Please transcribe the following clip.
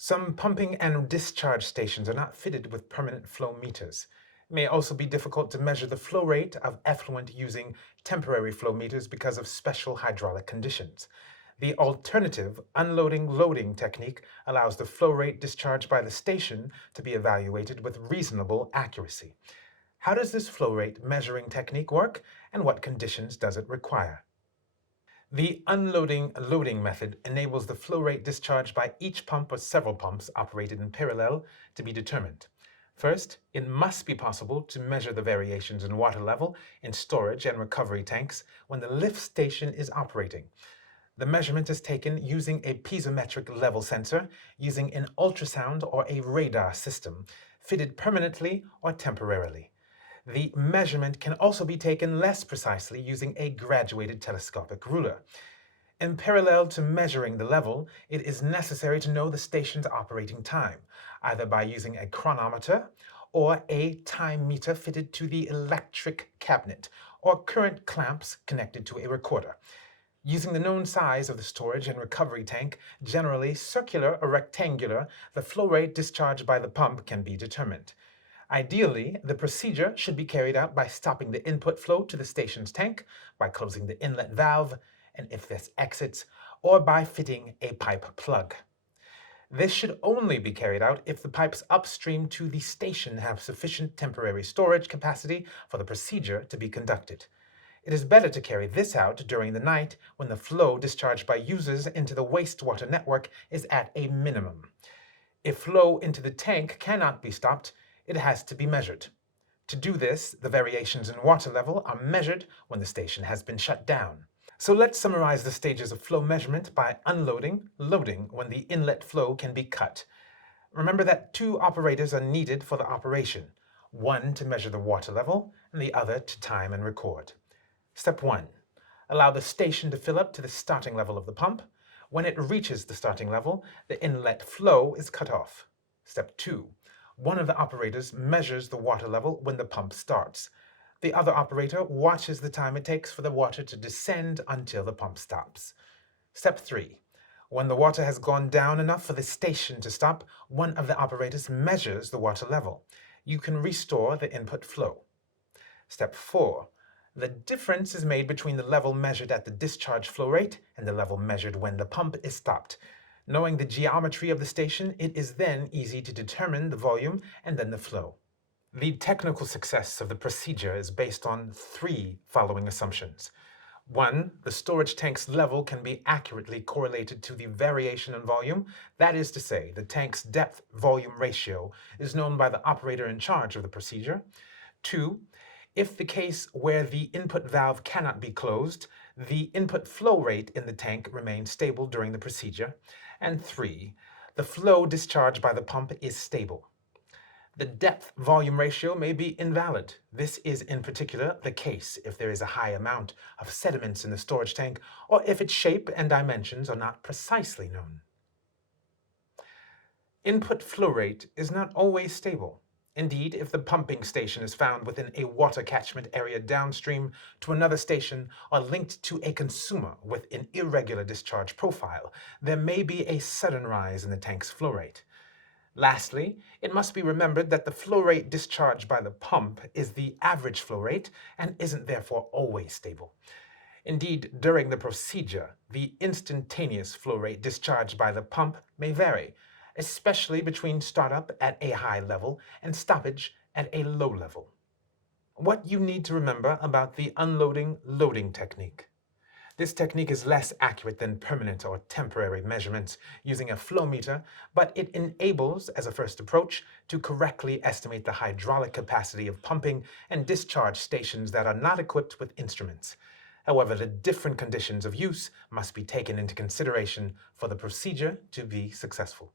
Some pumping and discharge stations are not fitted with permanent flow meters. It may also be difficult to measure the flow rate of effluent using temporary flow meters because of special hydraulic conditions. The alternative unloading-loading technique allows the flow rate discharged by the station to be evaluated with reasonable accuracy. How does this flow rate measuring technique work, and what conditions does it require? The unloading-loading method enables the flow rate discharged by each pump or several pumps operated in parallel to be determined. First, it must be possible to measure the variations in water level in storage and recovery tanks when the lift station is operating. The measurement is taken using a piezometric level sensor using an ultrasound or a radar system, fitted permanently or temporarily. The measurement can also be taken less precisely using a graduated telescopic ruler. In parallel to measuring the level, it is necessary to know the station's operating time, either by using a chronometer or a time meter fitted to the electric cabinet, or current clamps connected to a recorder. Using the known size of the storage and recovery tank, generally circular or rectangular, the flow rate discharged by the pump can be determined. Ideally, the procedure should be carried out by stopping the input flow to the station's tank, by closing the inlet valve, and if this exits, or by fitting a pipe plug. This should only be carried out if the pipes upstream to the station have sufficient temporary storage capacity for the procedure to be conducted. It is better to carry this out during the night when the flow discharged by users into the wastewater network is at a minimum. If flow into the tank cannot be stopped, it has to be measured. To do this, the variations in water level are measured when the station has been shut down. So let's summarize the stages of flow measurement by unloading, loading when the inlet flow can be cut. Remember that two operators are needed for the operation, one to measure the water level and the other to time and record. Step 1. Allow the station to fill up to the starting level of the pump. When it reaches the starting level, the inlet flow is cut off. Step 2. One of the operators measures the water level when the pump starts. The other operator watches the time it takes for the water to descend until the pump stops. Step 3. When the water has gone down enough for the station to stop, one of the operators measures the water level. You can restore the input flow. Step 4. The difference is made between the level measured at the discharge flow rate and the level measured when the pump is stopped. Knowing the geometry of the station, it is then easy to determine the volume and then the flow. The technical success of the procedure is based on 3 following assumptions. 1. The storage tank's level can be accurately correlated to the variation in volume. That is to say, the tank's depth-volume ratio is known by the operator in charge of the procedure. 2. If the case where the input valve cannot be closed, the input flow rate in the tank remains stable during the procedure. And 3. The flow discharged by the pump is stable. The depth-volume ratio may be invalid. This is in particular the case if there is a high amount of sediments in the storage tank or if its shape and dimensions are not precisely known. Input flow rate is not always stable. Indeed, if the pumping station is found within a water catchment area downstream to another station or linked to a consumer with an irregular discharge profile, there may be a sudden rise in the tank's flow rate. Lastly, it must be remembered that the flow rate discharged by the pump is the average flow rate and isn't therefore always stable. Indeed, during the procedure, the instantaneous flow rate discharged by the pump may vary, especially between startup at a high level and stoppage at a low level. What you need to remember about the unloading-loading technique. This technique is less accurate than permanent or temporary measurements using a flow meter, but it enables, as a first approach, to correctly estimate the hydraulic capacity of pumping and discharge stations that are not equipped with instruments. However, the different conditions of use must be taken into consideration for the procedure to be successful.